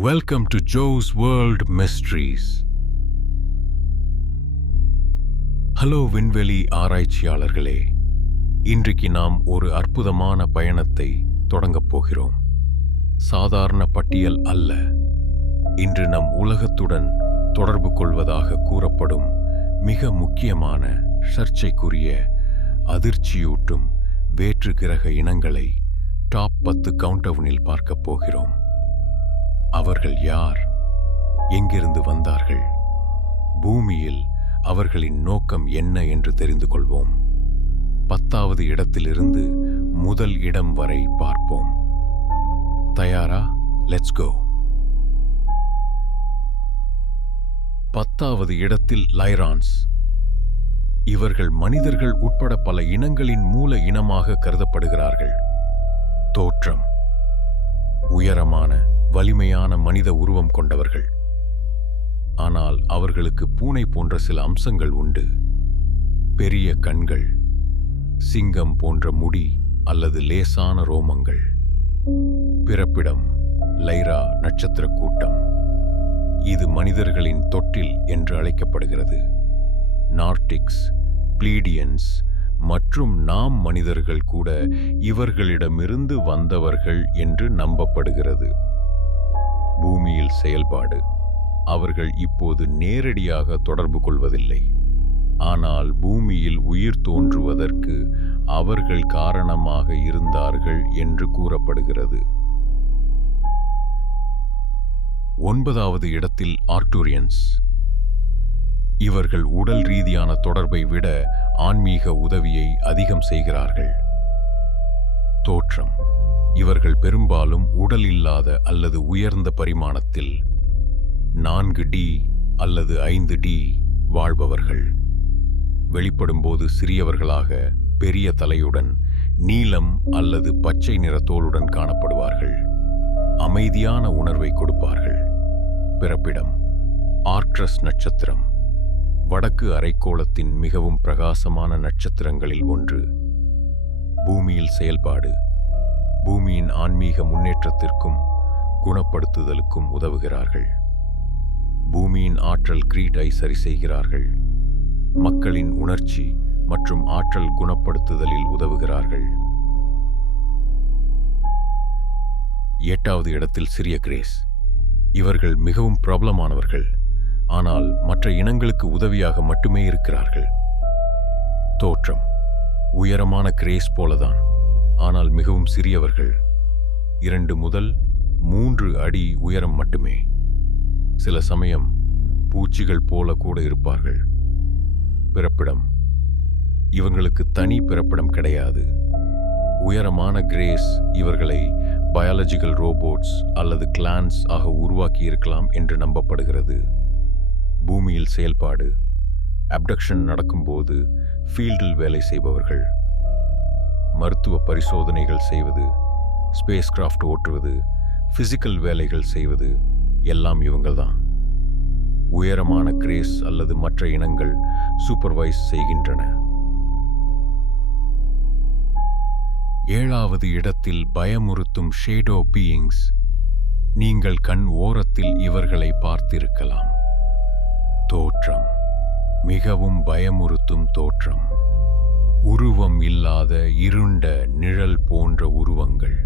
Welcome to Joe's World Mysteries. Hello விண்வெளி ஆராய்ச்சியாளர்களே. இன்றைக்கு நாம் ஒரு அற்புதமான பயணத்தை தொடங்கப் போகிறோம். சாதாரண பட்டியல் அல்ல. இன்று நம் உலகத்துடன் தொடர்பு கொள்வதாக கூறப்படும் மிக முக்கியமான சர்ச்சைக்குரிய அதிர்ச்சியூட்டும் வேற்று கிரக இனங்களை டாப் பத்து கவுண்டவுனில் பார்க்கப் போகிறோம். அவர்கள் யார்? எங்கிருந்து வந்தார்கள்? பூமியில் அவர்களின் நோக்கம் என்ன என்று தெரிந்து கொள்வோம். பத்தாவது இடத்திலிருந்து முதல் இடம் வரை பார்ப்போம். தயாரா? லெட்ஸ் கோ பத்தாவது இடத்தில் லைரான்ஸ். இவர்கள் மனிதர்கள் உட்பட பல இனங்களின் மூல இனமாக கருதப்படுகிறார்கள். தோற்றம். உயரமான வலிமையான மனித உருவம் கொண்டவர்கள். ஆனால் அவர்களுக்கு பூனை போன்ற சில அம்சங்கள் உண்டு. பெரிய கண்கள் சிங்கம் போன்ற முடி அல்லது லேசான ரோமங்கள். பிறப்பிடம் லைரா நட்சத்திர கூட்டம். இது மனிதர்களின் தொட்டில் என்று அழைக்கப்படுகிறது. நார்டிக்ஸ் பிளீடியன்ஸ் மற்றும் நாம் மனிதர்கள் கூட இவர்களிடமிருந்து வந்தவர்கள் என்று நம்பப்படுகிறது. பூமியில் செயல்பாடு. அவர்கள் இப்போது நேரடியாக தொடர்பு கொள்வதில்லை. ஆனால் பூமியில் உயிர் தோன்றுவதற்கு அவர்கள் காரணமாக இருந்தார்கள் என்று கூறப்படுகிறது. ஒன்பதாவது இடத்தில் ஆர்டூரியன்ஸ் இவர்கள் உடல் ரீதியான தொடர்பை விட ஆன்மீக உதவியை அதிகம் செய்கிறார்கள். தோற்றம். இவர்கள் பெரும்பாலும் உடல் இல்லாத அல்லது உயர்ந்த பரிமாணத்தில் நான்கு டி அல்லது ஐந்து டி வாழ்பவர்கள். வெளிப்படும்போது சிறியவர்களாக பெரிய தலையுடன் நீலம் அல்லது பச்சை நிற தோலுடன் காணப்படுவார்கள். அமைதியான உணர்வை கொடுப்பார்கள். பிறப்பிடம் ஆர்க்ரஸ் நட்சத்திரம். வடக்கு அரைக்கோளத்தின் மிகவும் பிரகாசமான நட்சத்திரங்களில் ஒன்று. பூமியில் செயல்பாடு பூமியின் ஆன்மீக முன்னேற்றத்திற்கும் குணப்படுத்துதலுக்கும் உதவுகிறார்கள். பூமியின் ஆற்றல் கிரீட்டை சரி செய்கிறார்கள். மக்களின் உணர்ச்சி மற்றும் ஆற்றல் குணப்படுத்துதலில் உதவுகிறார்கள். எட்டாவது இடத்தில் சிறிய கிரேஸ். இவர்கள் மிகவும் பிரபலமானவர்கள். ஆனால் மற்ற இனங்களுக்கு உதவியாக மட்டுமே இருக்கிறார்கள். தோற்றம். உயரமான கிரேஸ் போலதான். ஆனால் மிகவும் சிறியவர்கள். இரண்டு முதல் மூன்று அடி உயரம் மட்டுமே. சில சமயம் பூச்சிகள் போல கூட இருப்பார்கள். பிறப்பிடம். இவங்களுக்கு தனி பிறப்பிடம் கிடையாது. உயரமான கிரேஸ் இவர்களை பயாலஜிக்கல் ரோபோட்ஸ் அல்லது கிளான்ஸ் ஆக உருவாக்கி இருக்கலாம் என்று நம்பப்படுகிறது. பூமியில் செயல்பாடு. அப்டக்ஷன் நடக்கும்போது ஃபீல்டில் வேலை செய்பவர்கள். மருத்துவ பரிசோதனைகள் செய்வது ஸ்பேஸ் கிராஃப்ட் ஓட்டுவது பிசிக்கல் வேலைகள் செய்வது எல்லாம் இவங்கள்தான். உயரமான கிரேஸ் அல்லது மற்ற இனங்கள் சூப்பர்வைஸ் செய்கின்றன. ஏழாவது இடத்தில் பயமுறுத்தும் ஷேடோ பீயிங்ஸ் நீங்கள் கண் ஓரத்தில் இவர்களை பார்த்திருக்கலாம். தோற்றம். மிகவும் பயமுறுத்தும் தோற்றம். உருவம் இல்லாத இருண்ட நிழல் போன்ற உருவங்கள்.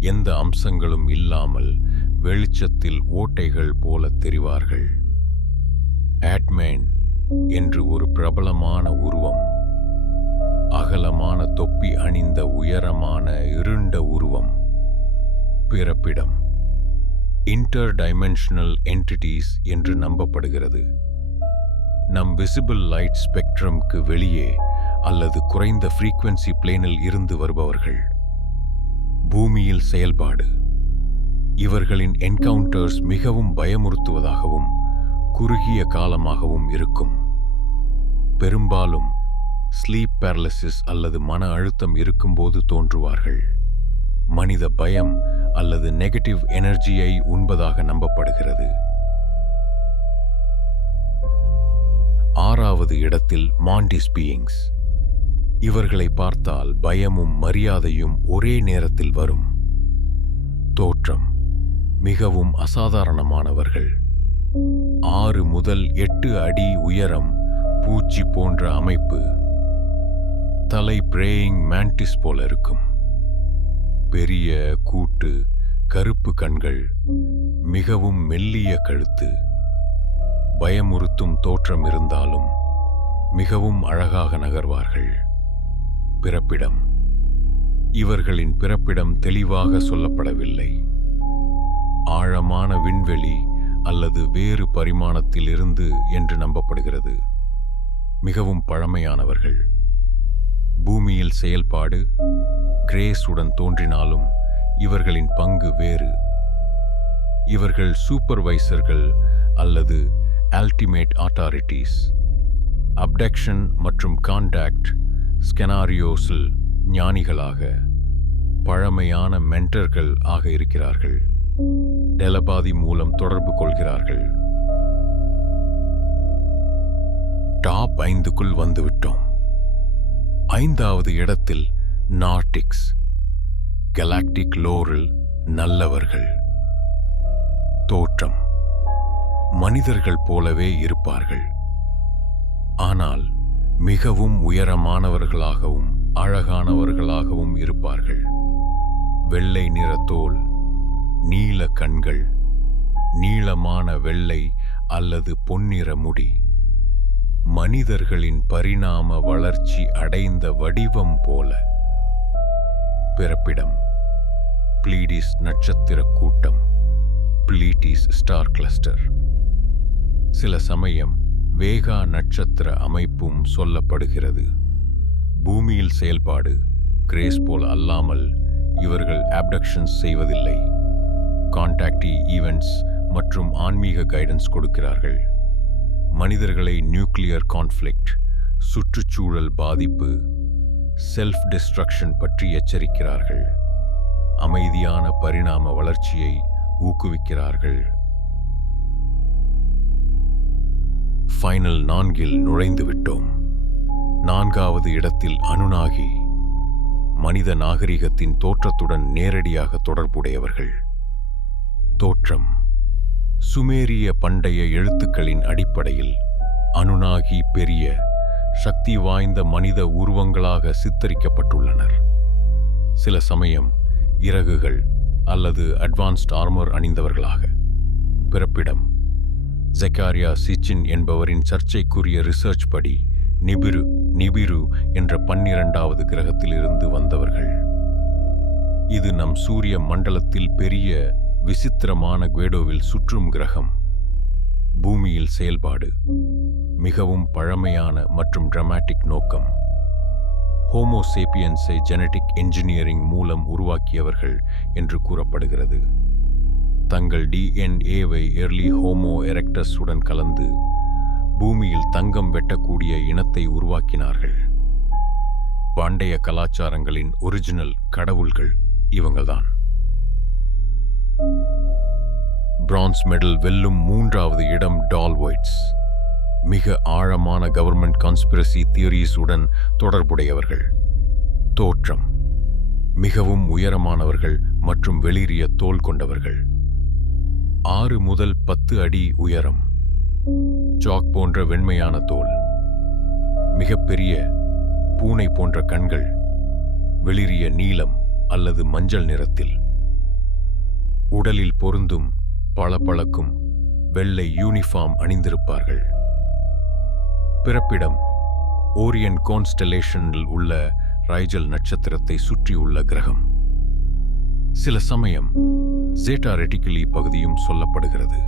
எந்த அம்சங்களும் இல்லாமல் வெளிச்சத்தில் ஓட்டைகள் போல தெரிவார்கள். ஆட்மேன் என்று ஒரு பிரபலமான உருவம். அகலமான தொப்பி அணிந்த உயரமான இருண்ட உருவம். பிறப்பிடம். இன்டர் டைமென்ஷனல் என்டிட்டிஸ் என்று நம்பப்படுகிறது. நம் விசிபிள் லைட் ஸ்பெக்ட்ரம்க்கு வெளியே அல்லது குறைந்த ஃப்ரீக்வன்சி பிளேனில் இருந்து வருபவர்கள். பூமியில் செயல்பாடு. இவர்களின் என்கவுண்டர்ஸ் மிகவும் பயமுறுத்துவதாகவும் குறுகிய காலமாகவும் இருக்கும். பெரும்பாலும் ஸ்லீப் பேரலிசிஸ் அல்லது மன அழுத்தம் இருக்கும்போது தோன்றுவார்கள். மனித பயம் அல்லது நெகட்டிவ் எனர்ஜியை உண்பதாக நம்பப்படுகிறது. ஆறாவது இடத்தில் மாண்டிஸ் பீயிங்ஸ் இவர்களை பார்த்தால் பயமும் மரியாதையும் ஒரே நேரத்தில் வரும். தோற்றம். மிகவும் அசாதாரணமானவர்கள். ஆறு முதல் எட்டு அடி உயரம் பூச்சி போன்ற அமைப்பு. தலை பிரேயிங் மேண்டிஸ் போல இருக்கும். பெரிய கூட்டு கருப்பு கண்கள் மிகவும் மெல்லிய கழுத்து. பயமுறுத்தும் தோற்றம் இருந்தாலும் மிகவும் அழகாக நகர்வார்கள். பிறப்பிடம். இவர்களின் பிறப்பிடம் தெளிவாக சொல்லப்படவில்லை. ஆழமான விண்வெளி அல்லது வேறு பரிமாணத்தில் இருந்து என்று நம்பப்படுகிறது. மிகவும் பழமையானவர்கள். பூமியில் செயல்பாடு கிரேஸ் உடன் தோன்றினாலும் இவர்களின் பங்கு வேறு. இவர்கள் சூப்பர்வைசர்கள் அல்லது அல்டிமேட் அத்தாரிட்டிஸ் அப்டக்ஷன் மற்றும் கான்டாக்ட் ஸ்கெனாரியோஸில் ஞானிகளாக பழமையான மென்டர்கள் ஆக இருக்கிறார்கள். டெலபாதி மூலம் தொடர்பு கொள்கிறார்கள். டாப் ஐந்துக்குள் வந்துவிட்டோம். ஐந்தாவது இடத்தில் நார்டிக்ஸ் கலாக்டிக் லோரில் நல்லவர்கள். தோற்றம். மனிதர்கள் போலவே இருப்பார்கள். ஆனால் மிகவும் உயரமானவர்களாகவும் அழகானவர்களாகவும் இருப்பார்கள். வெள்ளை நிற தோல் நீல கண்கள் நீளமான வெள்ளை அல்லது பொன்னிற முடி. மனிதர்களின் பரிணாம வளர்ச்சி அடைந்த வடிவம் போல. பிறப்பிடம் பிளீடிஸ் நட்சத்திர கூட்டம் பிளீட்டிஸ் ஸ்டார் கிளஸ்டர். சில சமயம் வேகா நட்சத்திர அமைப்பும் சொல்லப்படுகிறது. பூமியில் செயல்பாடு கிரேஸ் போல் அல்லாமல் இவர்கள் அப்டக்ஷன்ஸ் செய்வதில்லை. கான்டாக்டி ஈவெண்ட்ஸ் மற்றும் ஆன்மீக கைடன்ஸ் கொடுக்கிறார்கள். மனிதர்களை நியூக்ளியர் கான்ஃப்ளிக்ட் சுற்றுச்சூழல் பாதிப்பு செல்ஃப் டிஸ்ட்ரக்ஷன் பற்றி எச்சரிக்கிறார்கள். அமைதியான பரிணாம வளர்ச்சியை ஊக்குவிக்கிறார்கள். ஃபைனல் நான்கில் நுழைந்து விட்டோம் நான்காவது இடத்தில் அனுநாகி மனித நாகரிகத்தின் தோற்றத்துடன் நேரடியாக தொடர்புடையவர்கள். தோற்றம் சுமேரிய பண்டைய எழுத்துக்களின் அடிப்படையில் அனுநாகி பெரிய சக்தி வாய்ந்த மனித உருவங்களாக சித்தரிக்கப்பட்டுள்ளனர். சில சமயம் இறகுகள் அல்லது அட்வான்ஸ்ட் ஆர்மர் அணிந்தவர்களாக. பிறப்பிடம் ஜெக்காரியா சிச்சின் என்பவரின் சர்ச்சைக்குரிய ரிசர்ச் படி நிபிரு நிபிரு என்ற பன்னிரண்டாவது கிரகத்திலிருந்து வந்தவர்கள். இது நம் சூரிய மண்டலத்தில் பெரிய விசித்திரமான குவேடோவில் சுற்றும் கிரகம். பூமியில் செயல்பாடு மிகவும் பழமையான மற்றும் டிரமாட்டிக் நோக்கம். ஹோமோசேப்பியன்ஸை ஜெனடிக் என்ஜினியரிங் மூலம் உருவாக்கியவர்கள் என்று கூறப்படுகிறது. தங்கள் டிஎன்ஏவை எர்லி ஹோமோ எரெக்டஸ் உடன் கலந்து பூமியில் தங்கம் வெட்டக்கூடிய இனத்தை உருவாக்கினார்கள். பாண்டைய கலாச்சாரங்களின் ஒரிஜினல் கடவுள்கள் இவங்கள்தான். பிரான்ஸ் மெடல் வெல்லும் மூன்றாவது இடம் டால்வைட்ஸ் மிக ஆழமான கவர்மெண்ட் கான்ஸ்பிரசி தியரிஸுடன் தொடர்புடையவர்கள். தோற்றம். மிகவும் உயரமானவர்கள் மற்றும் வெளிரிய தோல் கொண்டவர்கள். ஆறு முதல் பத்து அடி உயரம். சாக் போன்ற வெண்மையான தோல். மிகப்பெரிய பூனை போன்ற கண்கள். வெளிரிய நீலம் அல்லது மஞ்சள் நிறத்தில். உடலில் பொருந்தும் பளபளக்கும் வெள்ளை யூனிஃபார்ம் அணிந்திருப்பார்கள். பிறப்பிடம் ஓரியன் கான்ஸ்டலேஷனில் உள்ள ரைஜல் நட்சத்திரத்தை சுற்றியுள்ள கிரகம். சில சமயம் ஜேட்டா ரெட்டிகுலி பகுதியும் சொல்லப்படுகிறது.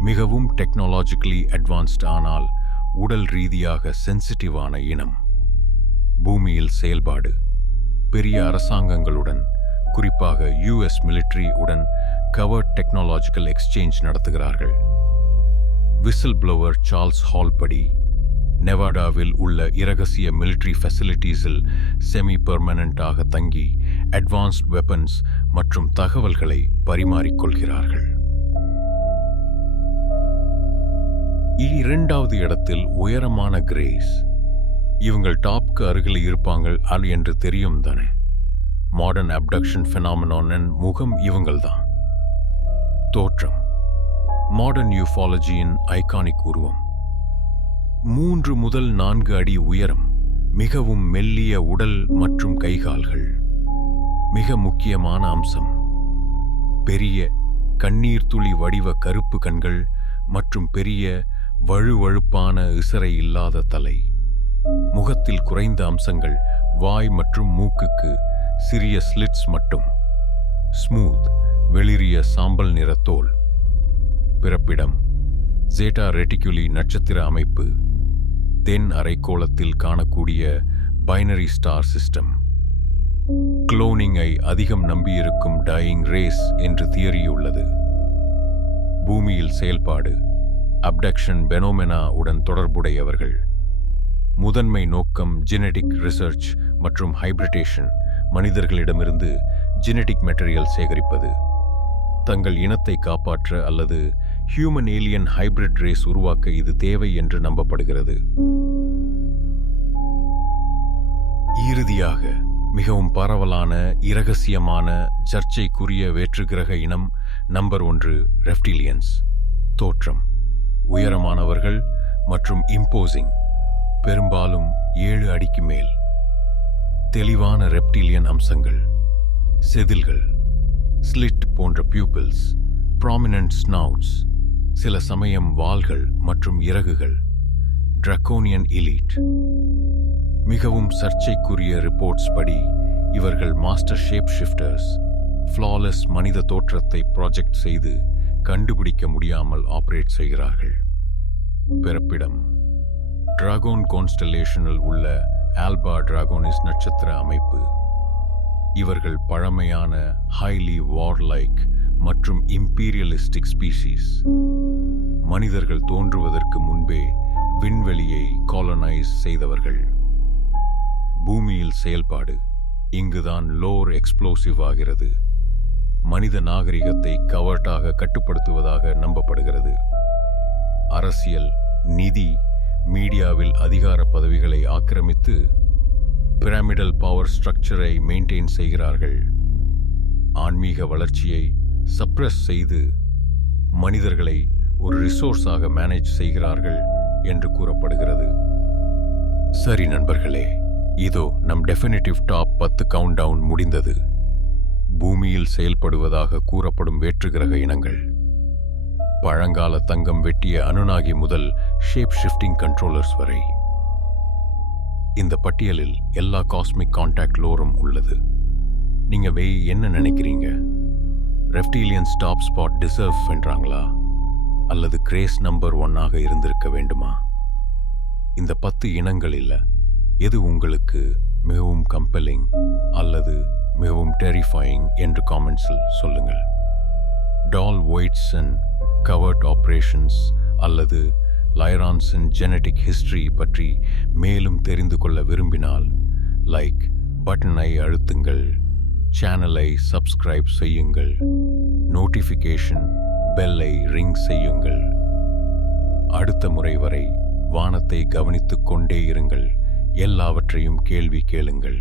மிகவும் டெக்னாலஜிக்கலி அட்வான்ஸ்ட் ஆனால் உடல் ரீதியாக சென்சிட்டிவான இனம். பூமியில் செயல்பாடு பெரிய அரசாங்கங்களுடன் குறிப்பாக யுஎஸ் மிலிட்டரி உடன் கவர்ட் டெக்னாலஜிக்கல் எக்ஸ்சேஞ்ச் நடத்துகிறார்கள். விசில் ப்ளோவர் சார்ல்ஸ் ஹால் படி நெவாடாவில் உள்ள இரகசிய மிலிட்டரி ஃபெசிலிட்டிஸில் செமி பெர்மனண்டாக தங்கி அட்வான்ஸ்ட் வெப்பன்ஸ் மற்றும் தகவல்களை பரிமாறிக்கொள்கிறார்கள் இரண்டாவது இடத்தில் உயரமான கிரேஸ் இவங்கள் டாப்க்கு அருகில் இருப்பாங்க அது என்று தெரியும் தானே. மாடர்ன் அப்டக்ஷன் ஃபினாமினான் முகம் இவங்கள்தான் தோற்றம். மாடர்ன் யூஃபாலஜியின் ஐகானிக் உருவம். மூன்று முதல் நான்கு அடி உயரம் மிகவும் மெல்லிய உடல் மற்றும் கைகால்கள். மிக முக்கியமான அம்சம் பெரிய கண்ணீர் துளி வடிவ கருப்பு கண்கள் மற்றும் பெரிய வழுவழுப்பான இசரை இல்லாத தலை. முகத்தில் குறைந்த அம்சங்கள் வாய் மற்றும் மூக்குக்கு சிறிய ஸ்லிட்ஸ் மட்டும். ஸ்மூத் வெளிரிய சாம்பல் நிற தோல். பிறப்பிடம் ஜேட்டா ரெட்டிகுலி நட்சத்திர அமைப்பு. தென் அரைக்கோளத்தில் காணக்கூடிய பைனரி ஸ்டார் சிஸ்டம் குளோனிங்கை அதிகம் நம்பியிருக்கும் டயிங் ரேஸ் என்று தியரி உள்ளது. பூமியில் செயல்பாடு அப்டக்ஷன் பெனோமெனா உடன் தொடர்புடையவர்கள். முதன்மை நோக்கம் ஜெனடிக் ரிசர்ச் மற்றும் ஹைபிரிட்டேஷன் மனிதர்களிடமிருந்து ஜெனடிக் மெட்டீரியல் சேகரிப்பது. தங்கள் இனத்தை காப்பாற்ற அல்லது ஹியூமன் ஏலியன் ஹைபிரிட் ரேஸ் உருவாக்க இது தேவை என்று நம்பப்படுகிறது. இறுதியாக மிகவும் பரவலான இரகசியமான சர்ச்சைக்குரிய வேற்றுக்கிரக இனம் நம்பர் ஒன்று ரெப்டிலியன்ஸ் தோற்றம். உயரமானவர்கள் மற்றும் இம்போசிங் பெரும்பாலும் ஏழு அடிக்கு மேல். தெளிவான ரெப்டிலியன் அம்சங்கள் செதில்கள் ஸ்லிட் போன்ற பியூப்பிள்ஸ் ப்ராமினன்ட் ஸ்னவுட்ஸ் சில சமயம் வாள்கள் மற்றும் இறகுகள். ட்ரக்கோனியன் இலீட் மிகவும் சர்ச்சைக்குரிய ரிப்போர்ட்ஸ் படி இவர்கள் மாஸ்டர் ஷேப் ஷிஃப்டர்ஸ் ஃப்ளாலெஸ் மனித தோற்றத்தை ப்ராஜெக்ட் செய்து கண்டுபிடிக்க முடியாமல் ஆபரேட் செய்கிறார்கள். பிறப்பிடம். டிராகோன் கான்ஸ்டலேஷனில் உள்ள ஆல்பா டிராகோனிஸ் நட்சத்திர அமைப்பு. இவர்கள் பழமையான ஹைலி வார்லைக் மற்றும் இம்பீரியலிஸ்டிக் ஸ்பீஷீஸ் மனிதர்கள் தோன்றுவதற்கு முன்பே விண்வெளியை காலனைஸ் செய்தவர்கள். பூமியில் செயல்பாடு இங்குதான் லோர் எக்ஸ்ப்ளோசிவ் ஆகிறது. மனித நாகரிகத்தை கவர்ட்டாக கட்டுப்படுத்துவதாக நம்பப்படுகிறது. அரசியல் நிதி மீடியாவில் அதிகார பதவிகளை ஆக்கிரமித்து பிரமிடல் பவர் ஸ்ட்ரக்சரை மெயின்டைன் செய்கிறார்கள். ஆன்மீக வளர்ச்சியை சப்ரஸ் செய்து மனிதர்களை ஒரு ரிசோர்ஸாக மேனேஜ் செய்கிறார்கள் என்று கூறப்படுகிறது. சரி நண்பர்களே இதோ நம் டெஃபினிட்டிவ் டாப் பத்து கவுண்ட் டவுன் முடிந்தது. பூமியில் செயல்படுவதாக கூறப்படும் வேற்றுகிரக இனங்கள். பழங்கால தங்கம் வெட்டிய அனுநாகி முதல் ஷேப் ஷிஃப்டிங் கண்ட்ரோலர்ஸ் வரை. இந்த பட்டியலில் எல்லா காஸ்மிக் கான்டாக்ட் லோரும் உள்ளது. நீங்கள் வே என்ன நினைக்கிறீங்க? ரெப்டீலியன் ஸ்டாப் ஸ்பாட் டிசர்வ் என்றாங்களா அல்லது கிரேஸ் நம்பர் ஒன்னாக இருந்திருக்க வேண்டுமா? இந்த பத்து இனங்களில் எது உங்களுக்கு மிகவும் கம்பெலிங் அல்லது மிகவும் டெரிஃபையிங் என்று காமெண்ட்ஸில் சொல்லுங்கள். டால் ஒயிட்ஸன் கவர்ட் ஆப்ரேஷன்ஸ் அல்லது லைரான்ஸின் ஜெனடிக் ஹிஸ்டரி பற்றி மேலும் தெரிந்து கொள்ள விரும்பினால் லைக் பட்டனை அழுத்துங்கள். சேனலை சப்ஸ்கிரைப் செய்யுங்கள். நோட்டிஃபிகேஷன் பெல்லை ரிங் செய்யுங்கள். அடுத்த முறை வரை வானத்தை கவனித்துக் கொண்டே இருங்கள். எல்லாவற்றையும் கேள்வி கேளுங்கள்.